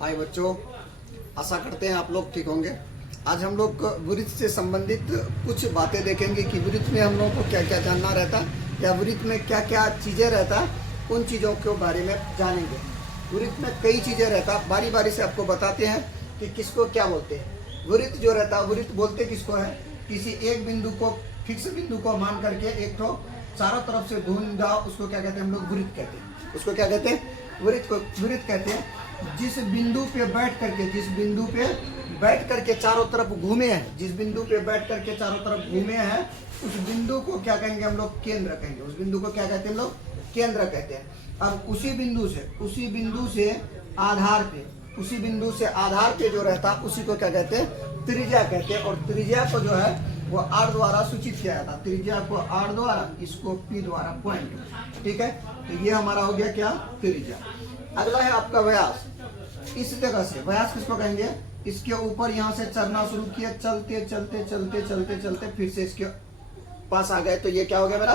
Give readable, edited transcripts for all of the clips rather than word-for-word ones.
हाय बच्चों, आशा करते हैं आप लोग ठीक होंगे। आज हम लोग वृत्त से संबंधित कुछ बातें देखेंगे कि वृत्त में हम लोगों को क्या क्या जानना रहता है या वृत्त में क्या क्या चीज़ें रहता है, उन चीज़ों के बारे में जानेंगे। वृत्त में कई चीज़ें रहता, बारी बारी से आपको बताते हैं कि किसको क्या बोलते हैं। वृत्त जो रहता है, वृत्त बोलते किसको है? किसी एक बिंदु को, फिक्स बिंदु को मान करके एक तो चारों तरफ से घूम जाओ, उसको क्या कहते हैं हम लोग? वृत्त कहते हैं। उसको क्या कहते हैं? वृत्त को वृत्त कहते हैं। जिस बिंदु पे बैठ करके चारों तरफ घूमे हैं, जिस बिंदु पे बैठ करके चारों तरफ घूमे हैं, उस बिंदु को क्या कहेंगे हम लोग? केंद्र कहेंगे। उस बिंदु को क्या कहते हैं हम लोग? केंद्र कहते हैं। अब उसी बिंदु से आधार पे जो रहता है उसी को क्या कहते हैं? त्रिज्या कहते हैं। और त्रिज्या को जो है वो आर द्वारा सूचित किया जाता है। त्रिज्या को आर द्वारा, इसको पी द्वारा, पॉइंट। ठीक है, तो ये हमारा हो गया क्या? त्रिज्या। अगला है आपका व्यास। इस जगह से व्यास किसको कहेंगे? इसके ऊपर यहाँ से चढ़ना शुरू किया, चलते चलते चलते चलते चलते फिर से इसके पास आ गए, तो ये क्या हो गया? मेरा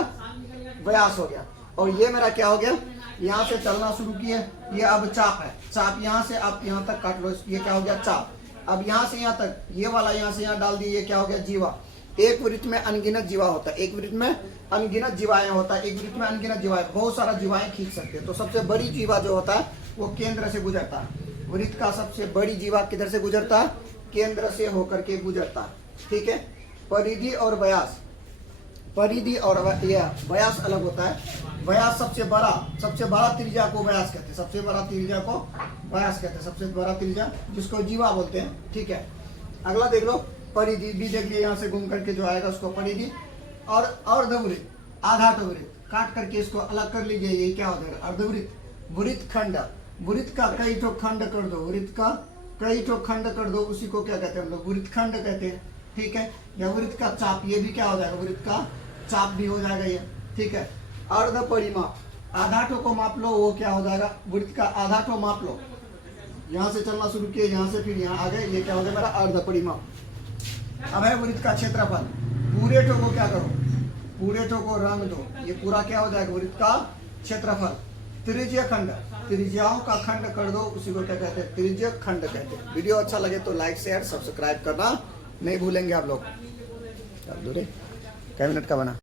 व्यास हो गया। और ये मेरा क्या हो गया? यहाँ से चलना शुरू किए, ये अब चाप है। चाप यहाँ से आप यहाँ तक काट लो, ये क्या हो गया? चाप। अब यहाँ से यहाँ तक, ये वाला यहाँ से यहाँ डाल दिए, ये क्या हो गया? जीवा। एक वृत्त में अनगिनत जीवा होता है, एक वृत्त में अनगिनत जीवाएं होता है, एक वृत्त में अनगिनत जीवाएं, बहुत सारा जीवाएं खींच सकते हैं। तो सबसे बड़ी जीवा जो होता है वो केंद्र से गुजरता है। वृत्त का सबसे बड़ी जीवा किधर से गुजरता है? केंद्र से होकर के गुजरता है। ठीक है, परिधि और व्यास, परिधि और व्यास अलग होता है। व्यास सबसे बड़ा त्रिज्या को व्यास कहते हैं। सबसे बड़ा त्रिज्या को व्यास कहते हैं, सबसे बड़ा त्रिज्या जिसको जीवा बोलते हैं। ठीक है, अगला देख लो, परिधि भी देख लिया, यहाँ से घूम करके जो आएगा उसको परिधि। और अर्धवृत्त, आधाटवृत्त, काट करके इसको अलग कर लीजिए, ये क्या हो जाएगा? अर्धवृत्त। वृत्त खंड, वृत्त का कई ठो खंड कर दो, वृत्त का कई ठो खंड कर दो, उसी को क्या कहते हैं हम लोग? वृत्त खंड कहते हैं। ठीक है, या वृत्त का चाप, ये भी क्या हो जाएगा? वृत्त का चाप भी हो जाएगा ये। ठीक है, अर्ध परिमाप, आधा ठो को माप लो, वो क्या हो जाएगा? वृत्त का आधा ठो माप लो। यहाँ से चलना शुरू किए, यहाँ से फिर यहाँ आ गए, ये क्या हो गया? मेरा अर्ध परिमाप। अब है वृत्त का क्षेत्रफल। पूरे ठो को क्या करो? पूरे ठो को रंग दो, ये पूरा क्या हो जाएगा? वृत्त का क्षेत्रफल। त्रिज्य खंड, त्रिज्याओं का खंड कर दो, उसी को क्या कहते हैं? त्रिज्य खंड कहते हैं। वीडियो अच्छा लगे तो लाइक शेयर सब्सक्राइब करना नहीं भूलेंगे आप लोग। क्या मिनट का बना?